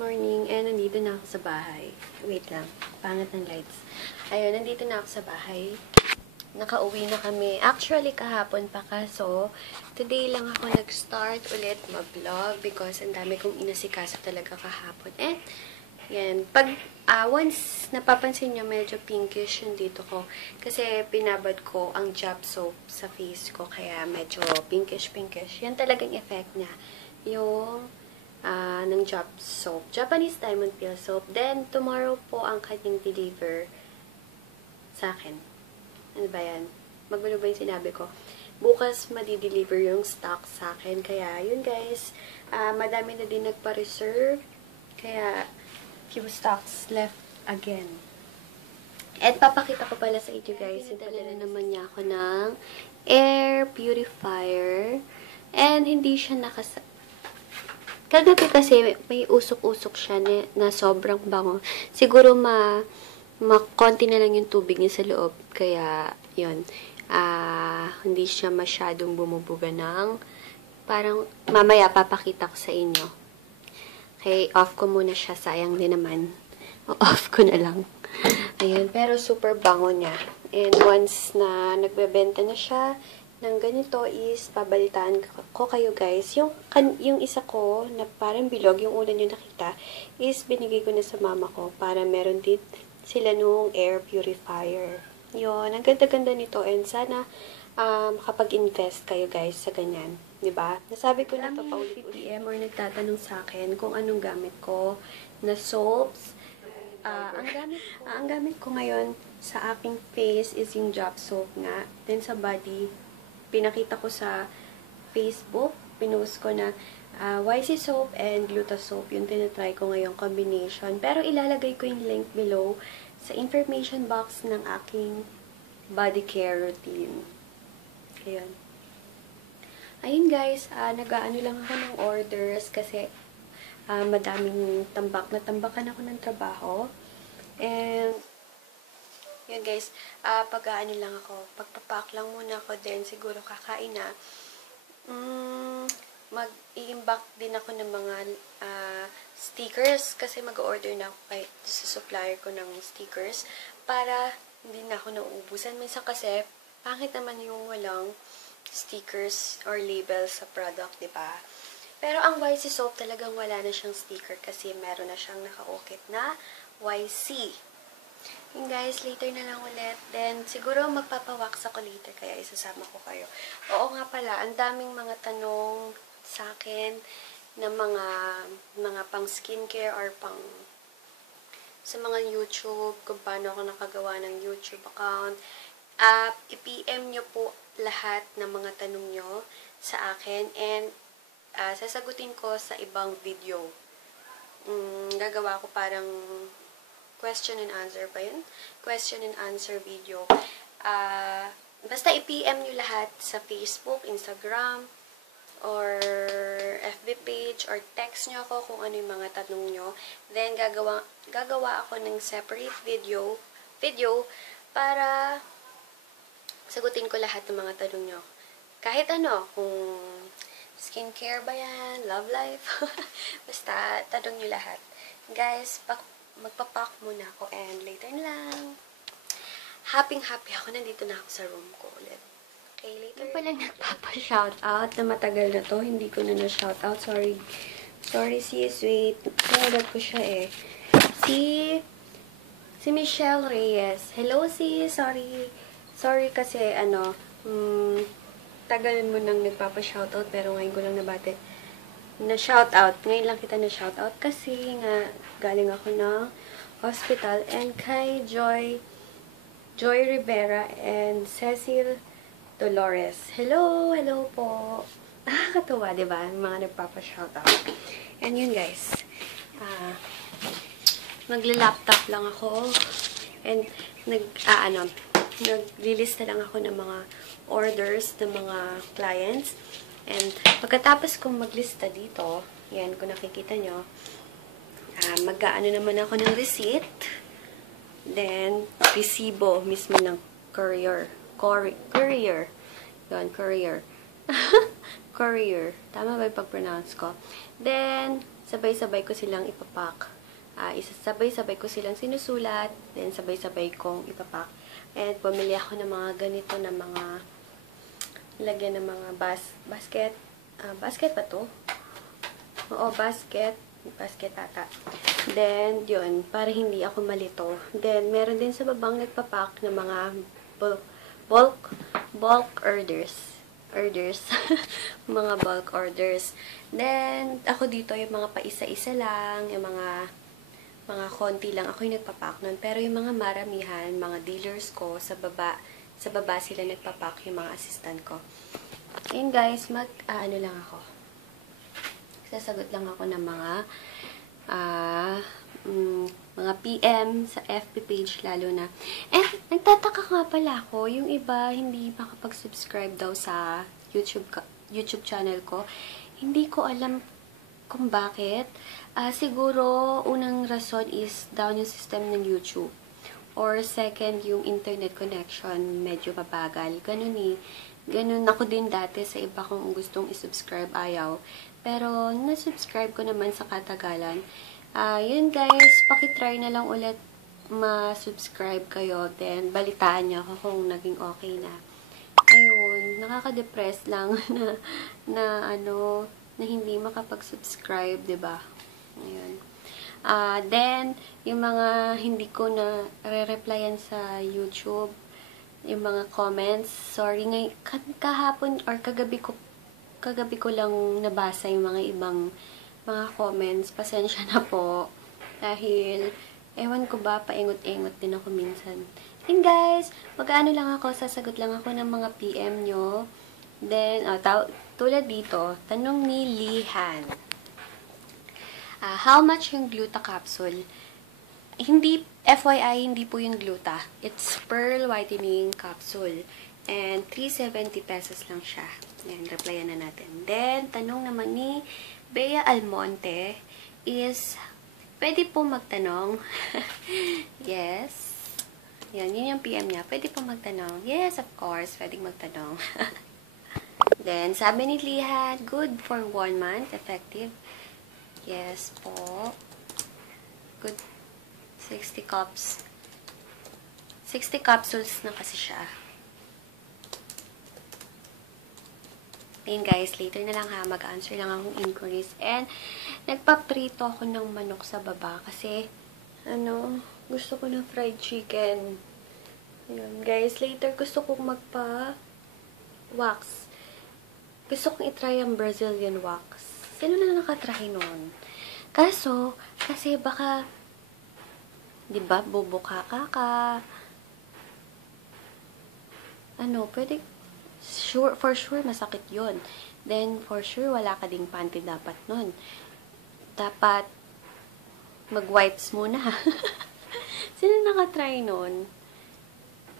morning. And nandito na ako sa bahay. Wait lang. Pangat ng lights. Ayun, nandito na ako sa bahay. Nakauwi na kami. Actually, kahapon pa kaso, today lang ako nag-start ulit mag-vlog because ang dami kong inasikaso talaga kahapon. And, yan. Once napapansin nyo, medyo pinkish yung dito ko. Kasi pinabad ko ang Jab soap sa face ko. Kaya medyo pinkish-pinkish. Yan talagang effect niya. Yung ng Jab soap. Japanese Diamond Peel soap. Then, tomorrow po ang kanyang deliver sa akin. Ano ba yan? Magulo ba yung sinabi ko? Bukas madi-deliver yung stock sa akin. Kaya, yun guys. Madami na din nagpa-reserve. Kaya, few stocks left again. At papakita ko pala sa inyo guys. Padala naman niya ako ng air purifier. And, hindi siya kagabi kasi may usok-usok siya na sobrang bango. Siguro konti na lang yung tubig niya sa loob. Kaya, yun. Hindi siya masyadong bumubuga ng parang mamaya papakita ko sa inyo. Okay, off ko muna siya. Sayang din naman. Off ko na lang. Ayun, pero super bango niya. And once na nagbebenta na siya ng ganito is pabalitaan ko kayo guys. Yung isa ko na parang bilog, yung una nyo nakita, is binigay ko na sa mama ko para meron din sila nung air purifier. Yun, ang ganda-ganda nito and sana makapag-invest kayo guys sa ganyan. Diba? Nasabi ko na to paulit-ulit. PM or nagtatanong sa akin kung anong gamit ko na soaps. Ang gamit ko ngayon sa aking face is yung Jab soap nga. Then sa body, pinakita ko sa Facebook, pinost ko na YC soap and Gluta soap. Yung tinatry ko ngayong combination. Pero ilalagay ko yung link below sa information box ng aking body care routine. Ayun. Ayun guys, nag-aano lang ako ng orders kasi madaming natambakan ako ng trabaho. And yun guys, pag-aano lang ako, pagpapak lang muna ako din, siguro kakain na. Mag-i-imbak din ako ng mga stickers kasi mag-order na ako sa supplier ko ng stickers para hindi na ako nauubusan. Minsan kasi, pangit naman yung walang stickers or labels sa product, diba? Pero ang YC soap talagang wala na siyang sticker kasi meron na siyang naka-ukit na YC. Yung guys, later na lang ulit. Then, siguro magpapawax ako later, kaya isasama ko kayo. Oo nga pala, ang daming mga tanong sa akin na mga pang skincare or sa mga YouTube, kung paano ako nakagawa ng YouTube account. I-PM nyo po lahat ng mga tanong nyo sa akin and sasagutin ko sa ibang video. Gagawa ko parang question and answer pa yun? Question and answer video. Basta i-PM nyo lahat sa Facebook, Instagram, or FB page, or text nyo ako kung ano yung mga tanong nyo. Then, gagawa ako ng separate video para sagutin ko lahat ng mga tanong nyo. Kahit ano, kung skincare ba yan, love life, basta tanong nyo lahat. Guys, magpapak muna ako and later na lang. Happy ako. Nandito na ako sa room ko ulit. Okay, later. Yung palang nagpapa-shoutout na matagal na to. Hindi ko na na-shoutout. Sorry. Sorry sis. Wait. Nagulat ko siya eh. Si Michelle Reyes. Hello sis. Sorry kasi tagal mo nang nagpapa-shoutout pero ngayon ko lang nabate. Na-shoutout. Ngayon lang kita na-shoutout kasi nga galing ako ng hospital. And kay Joy Rivera and Cecil Dolores. Hello po. Nakakatuwa, diba? Mga nagpapa-shoutout. And yun guys. Magla-laptop lang ako. And naglilista lang ako ng mga orders ng mga clients. And pagkatapos kong maglista dito, yan, kung nakikita nyo, mag-aano naman ako ng receipt. Then, resibo mismo ng courier. Yan, courier. Courier. Tama ba yung pag-pronounce ko? Then, sabay-sabay ko silang ipapak. Sabay-sabay ko silang sinusulat, then sabay-sabay kong ipapak. And bumili ako ng mga ganito na mga lagyan ng mga basket. Basket pa to? Oo, basket. Basket ata. Then, yun, para hindi ako malito. Then, meron din sa babang nagpapak ng mga bulk orders. Mga bulk orders. Then, ako dito, yung mga paisa-isa lang, yung mga konti lang ako yung nagpapak nun. Pero yung mga maramihan, mga dealers ko, sa baba sila nagpapak, yung mga assistant ko. And guys, ano lang ako. Sasagot lang ako ng mga PM sa FB page lalo na. And, nagtataka nga pala ako, yung iba hindi makapag-subscribe daw sa YouTube channel ko. Hindi ko alam kung bakit. Siguro, unang rason is down yung system ng YouTube. Or second, yung internet connection, medyo mabagal. Ganun ako din dati sa iba kong gustong isubscribe, ayaw. Pero, nasubscribe ko naman sa katagalan. Yun guys, pakitry na lang ulit ma-subscribe kayo. Then, balitaan niyo ako kung naging okay na. Ayun, nakaka-depress lang na hindi makapag-subscribe, 'di ba? Ayun. Then, yung mga hindi ko na re-replyan sa YouTube, yung mga comments, sorry, kahapon or kagabi ko lang nabasa yung mga ibang mga comments. Pasensya na po. Dahil, ewan ko ba, paingot-ingot din ako minsan. And guys, mag-ano lang ako, sasagot lang ako ng mga PM nyo. Then, tulad dito, tanong ni Lihan. How much yung Gluta capsule? FYI, hindi po yung Gluta. It's Pearl Whitening Capsule. And 370 pesos lang siya. Yan, replyan na natin. Then, tanong naman ni Bea Almonte is, pwede po magtanong? Yes. Yan, yun yung PM niya. Pwede po magtanong? Yes, of course. Pwede magtanong. Then, sabi ni Lihan, good for 1 month, effective. Yes po. Good. 60 cups. 60 capsules na kasi siya. Ayun guys, later na lang ha, mag-answer lang akong inquiries. And, nagpaprito ako ng manok sa baba kasi, gusto ko ng fried chicken. Ayun guys, later gusto kong magpa-wax. Gusto kong itry ang Brazilian wax. Sino na nakatry nun? Kaso, kasi baka, diba, bubuka ka. Pwede, for sure, masakit yun. Then, for sure, wala ka ding panty dapat nun. Dapat, mag-wipes muna. Sino nakatry nun?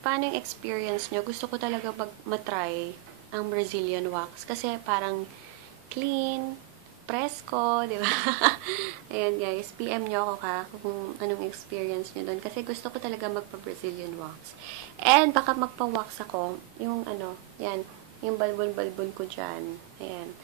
Paano yung experience nyo? Gusto ko talaga matry ang Brazilian wax. Kasi parang clean, presko, di ba? Ayan guys, PM nyo ako kung anong experience nyo doon. Kasi gusto ko talaga magpa-Brazilian wax. And baka magpa-wax ako, yung yan, yung balbon-balbon ko dyan. Ayan.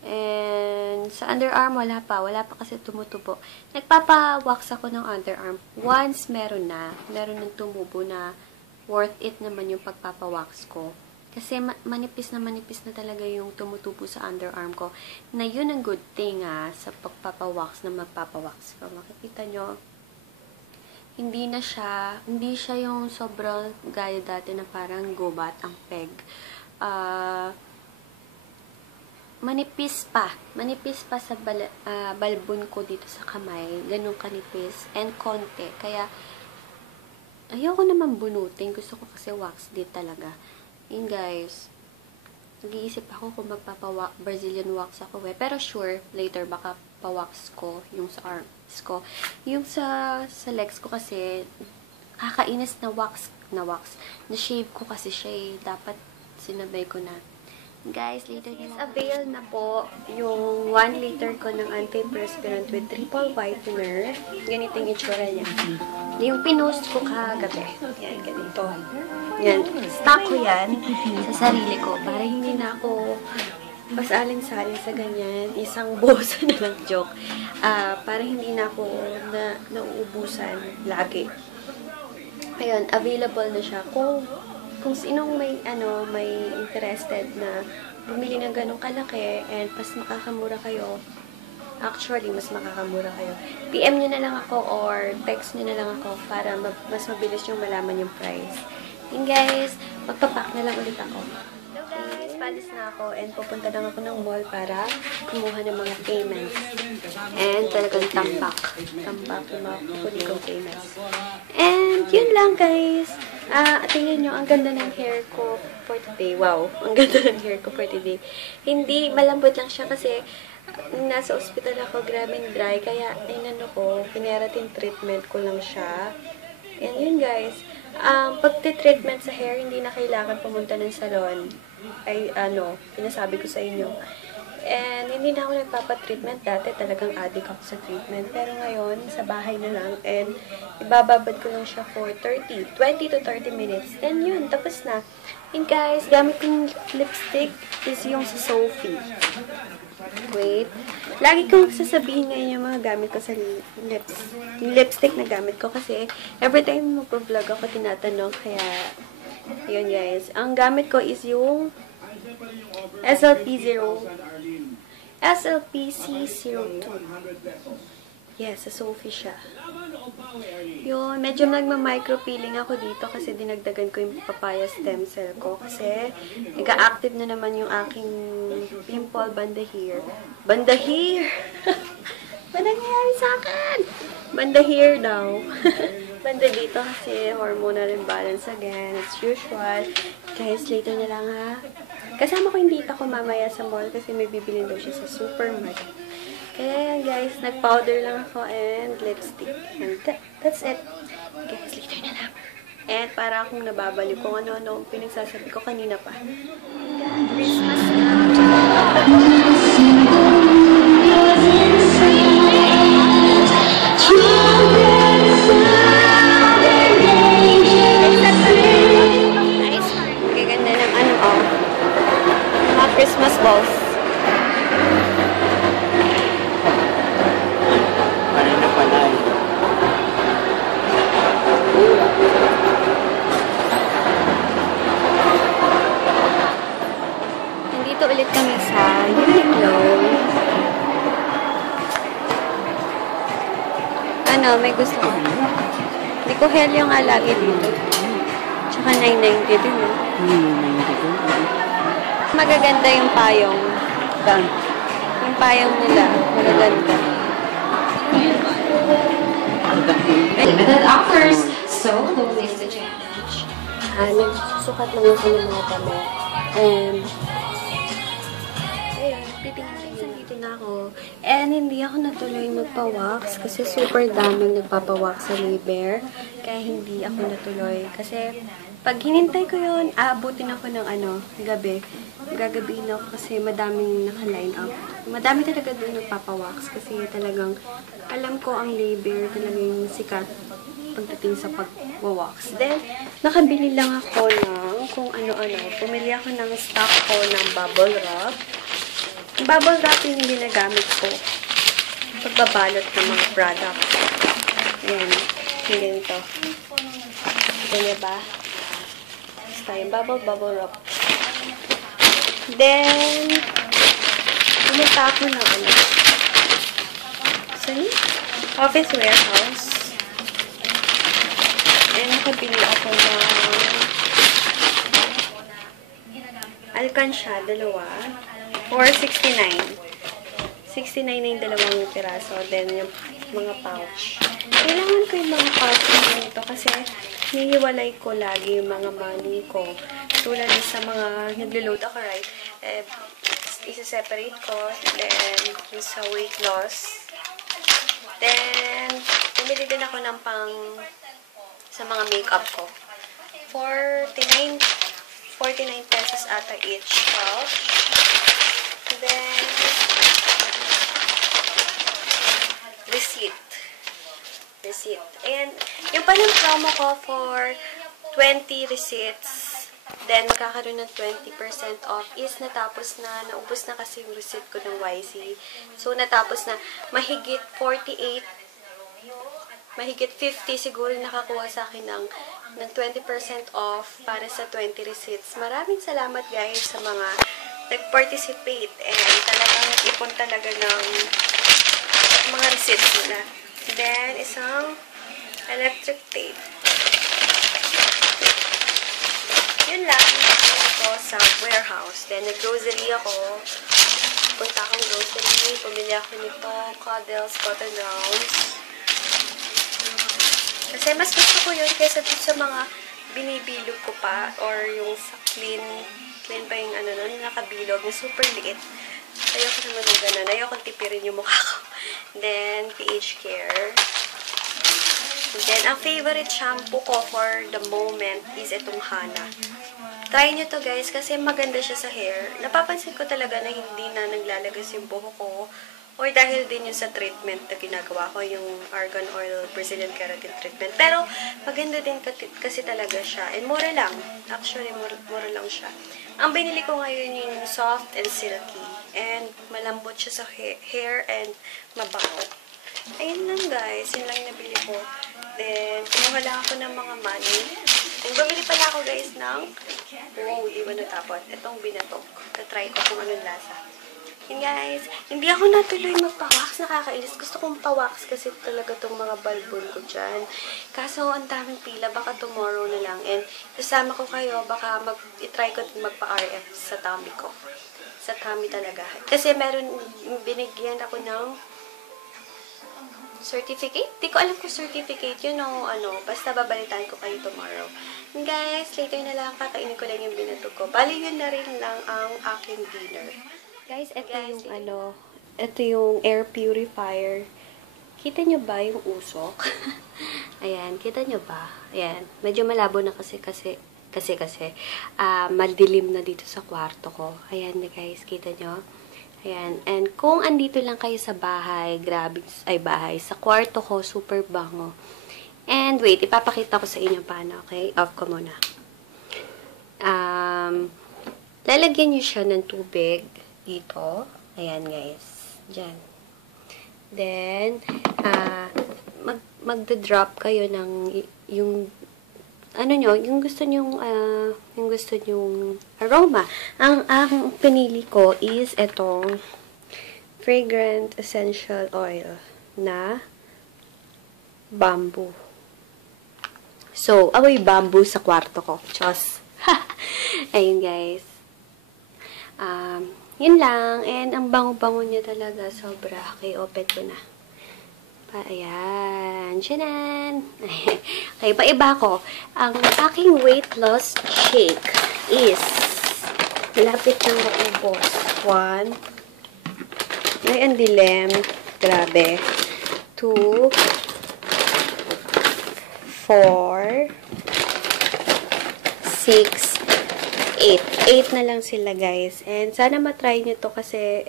And sa underarm, wala pa kasi tumutubo. Nagpapa-wax ako ng underarm. Once meron ng tumubo na worth it naman yung pagpapa-wax ko. Kasi manipis na talaga yung tumutubo sa underarm ko. Na yun ang good thing sa pagpapawax na magpapawax ko. Makikita nyo, hindi siya yung sobrang gaya dati na parang gubat ang peg. Manipis pa sa balbon ko dito sa kamay. Ganun kanipis. And konti. Kaya, ayoko naman bunutin. Gusto ko kasi wax din talaga. Yun guys, nag-iisip ako kung Brazilian wax ako Pero sure, later baka pa-wax ko yung sa arms ko. Yung sa legs ko kasi, kakainis na wax. Na-shave ko kasi siya Dapat sinabay ko na. Guys, later na lang. Avail na po yung 1 liter ko ng antiperspirant with triple whitener. Ganito yung itsura niya. Yung pinost ko kagabi. Yan, ganito. Yan. Stock ko yan sa sarili ko para hindi na ako pasalin-salin sa ganyan, isang boso na lang joke, para hindi na ako nauubusan lagi. Ayun, available na siya. Kung sinong may interested na bumili ng ganong kalaki and mas makakamura kayo, actually, mas makakamura kayo, PM nyo na lang ako or text nyo na lang ako para mas mabilis yung malaman yung price. Yun guys, magpapack na lang ulit ako. Guys, palis na ako and pupunta lang ako ng mall para kumuha ng mga payments. And talagang tambak yung mga kukunin kong payments. And yun lang guys. Tingnan nyo, ang ganda ng hair ko for today. Wow, ang ganda ng hair ko for today. Hindi, malambot lang siya kasi nasa ospital ako, grabing dry. Kaya, pineratin treatment ko lang siya. And yun guys, pagti-treatment sa hair, hindi na kailangan pumunta ng salon. Pinasabi ko sa inyo. And hindi na ako nagpapa-treatment. Dati talagang addict ako sa treatment. Pero ngayon, sa bahay na lang. And ibababad ko lang siya for 20 to 30 minutes. Then yun, tapos na. And guys, gamit kong lipstick is yung sa Sophie. Wait. Lagi kong sasabihin ngayon yung mga gamit ko sa lips. Yung lipstick na gamit ko kasi every time mag-vlog ako tinatanong. Kaya, yun guys. Ang gamit ko is yung SLPC02. Yes, sa Sophie siya. Yun, medyo nagma-micro-peeling ako dito kasi dinagdagan ko yung papaya stem cell ko kasi nag-active na naman yung aking pimple banda here. Banda here! Ba nangyayari sa akin? Banda here daw. Banda dito kasi hormonal imbalance again. As usual. Guys, later na lang ha. Kasama ko yung dita ko mamaya sa mall kasi may bibilin daw siya sa supermarket. Kaya guys, nag-powder lang ako and lipstick. And that's it. Guys, later na lang. And para akong nababalik kung ano-ano pinagsasabi ko kanina pa. Christmas na. Christmas balls. Ano na pala eh. Nandito ulit kami sa Uniqlo. May gusto ko. Hindi ko hell yung alagi dito. Tsaka 990 din eh. Magaganda yung payong. Yung payong nila. Magaganda. Limited offers. So, don't miss the challenge. Nagsusukat lang ako ng mga damit. And, ayun, titingin dito na ako. And, hindi ako natuloy magpa-wax kasi super daming nagpapa-wax sa Liber. Kaya hindi ako natuloy. Kasi, pag hinintay ko yun, aabutin ako ng gabi. Gagabihin ako kasi madaming naka-line up. Madami talaga doon nagpapawax kasi talagang alam ko ang Liber talagang sikat pagdating sa pag-wax. Then, nakabili lang ako ng kung ano-ano. Pumili ako ng stock ko ng bubble wrap. Yung bubble wrap yung ginagamit ko pagbabalot ng mga products. Ayan. Yung ganito. Ganyan ba? Basta yung bubble wrap. Then, pumunta ako ng Office Warehouse. And nakabili ako ng Alcansya, dalawa. For 69. 69 na yung dalawang piraso. Then, yung mga pouch. Kailangan ko yung mga pouch na ganito kasi hinihiwalay ko lagi yung mga money ko. Tulad sa mga naglo-load ako, right? Isa-separate ko. Then, yung sa weight loss. Then, bumili din ako ng sa mga makeup ko. 49 pesos ata each pouch. Then, receipt. And, yung palang promo ko for 20 receipts, Then, magkakaroon ng 20% off is natapos na, naubos na kasi yung receipt ko ng YC. So, natapos na, mahigit 48, mahigit 50 siguro nakakuha sa akin ng 20% off para sa 20 receipts. Maraming salamat guys sa mga nag-participate and talagang nag-ipon talaga ng mga receipts nila. Then, isang electric tape. Yun lang, nagpunta ko sa warehouse. Then, nag-grocery ako. Punta akong grocery. Pumili ako nito, cuddles, cotton rounds. Kasi mas gusto ko yun kaysa dito sa mga binibilog ko pa or yung sa clean pa yung ano nun, nakabilog, yung super liit. Ayoko naman yung ganun. Ayoko tipirin yung mukha ko. Then, PH Care. Then, ang favorite shampoo ko for the moment is itong Hana. Try nyo to guys kasi maganda siya sa hair. Napapansin ko talaga na hindi na naglalagas yung buhok ko. Or dahil din yung sa treatment na ginagawa ko, yung Argan Oil Brazilian Keratin Treatment. Pero, maganda din kasi talaga siya. And mura lang. Actually, mura lang siya. Ang binili ko ngayon yung soft and silky. And malambot siya sa hair and mabango. Ayun lang guys. Yun lang yung nabili ko. Then, kumuha lang ako ng mga money. Then, bumili pala ako guys ng wow, di ba natapon? Itong binatok. Tatry ko kung anong lasa. Yun guys, hindi ako natuloy magpa-wax. Nakakainis. Gusto kong pa-wax kasi talaga tong mga balbon ko dyan. Kaso, ang daming pila. Baka tomorrow na lang. And, kasama ko kayo. Baka i-try ko magpa-RF sa tummy ko. Sa tummy talaga. Kasi meron, binigyan ako ng certificate? Di ko alam kung certificate yun o ano. Basta babalitaan ko kayo tomorrow. And guys, later na lang kakainin ko lang yung binatog ko. Bali, yun na rin lang ang aking dinner. Guys, ito yung air purifier. Kita nyo ba yung usok? Ayan, kita nyo ba? Ayan, medyo malabo na kasi madilim na dito sa kwarto ko. Ayan guys, kita nyo? Ayan, and kung andito lang kayo sa bahay, grabe, sa kwarto ko, super bango. And wait, ipapakita ko sa inyo paano, okay? Off ko muna. Lalagyan nyo siya ng tubig dito. Ayan, guys. Diyan. Then, magda-drop kayo ng yung gusto nyong aroma. Ang pinili ko is itong fragrant essential oil na bamboo. So, amoy bamboo sa kwarto ko. Chos. Ayun, guys. Yun lang. And, ang bango-bango niya talaga. Sobra. Okay, open ko na. Ayan. Tiyanan! Okay, paiba ko. Ang aking weight loss shake is malapit nang maubos. 1. Ay, ang dilim. Grabe. 2. 4. 6. 8 na lang sila guys. And sana matry nyo to kasi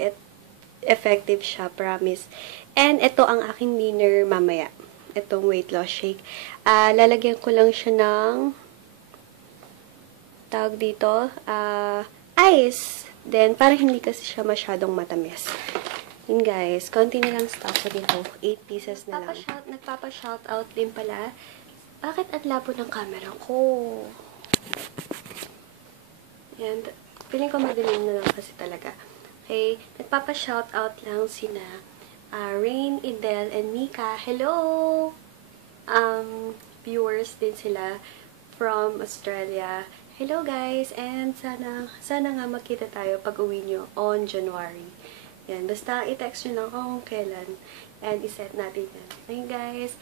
effective siya, promise. And ito ang aking dinner mamaya. Itong weight loss shake. Lalagyan ko lang siya ng tawag dito, ice. Then, parang hindi kasi siya masyadong matamis. Yun guys, konti na lang stock ko dito. 8 pieces na lang. Nagpapa-shoutout din pala. Bakit ang labo ng camera ko? Yan. Piling ko madilim na lang kasi talaga. Okay. Nagpapa-shoutout lang sina Rain, Idel, and Mika. Hello! Viewers din sila from Australia. Hello guys! And sana nga makita tayo pag uwi nyo on January. Yan. Basta i-text nyo lang kung kailan. And iset natin yan. Ayun guys,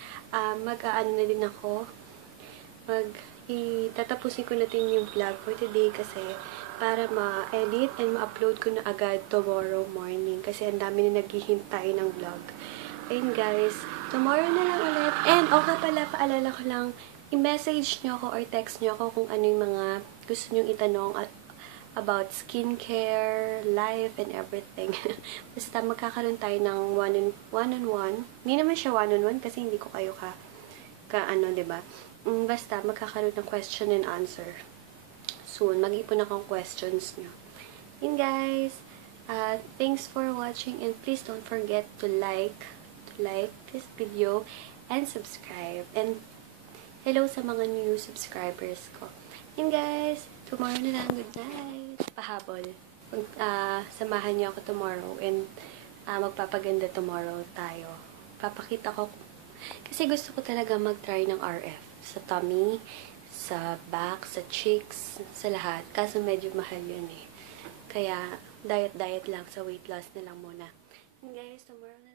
mag-aano na din ako. Tatapusin ko natin yung vlog for today kasi para ma-edit and ma-upload ko na agad tomorrow morning kasi ang dami na naghihintay ng vlog. Ayun guys, tomorrow na lang ulit. And okay pala, paalala ko lang, i-message nyo ako or text nyo ako kung ano yung mga gusto nyo itanong about skincare, life, and everything. Basta magkakaroon tayo ng one-on-one. Hindi naman siya one-on-one kasi hindi ko kayo diba? Basta magkakaroon ng question and answer. soon. Mag-ipon akong questions nyo. Yun guys. Thanks for watching and please don't forget to like this video and subscribe. And hello sa mga new subscribers ko. Yun guys. Tomorrow na lang. Good night. Pahabol. Samahan niyo ako tomorrow and magpapaganda tomorrow tayo. Papakita ko. Kasi gusto ko talaga mag-try ng RF. Sa tummy, sa back, sa cheeks, sa lahat. Kaso medyo mahal yun eh. Kaya, diet lang. Sa weight loss na lang muna. And guys, tomorrow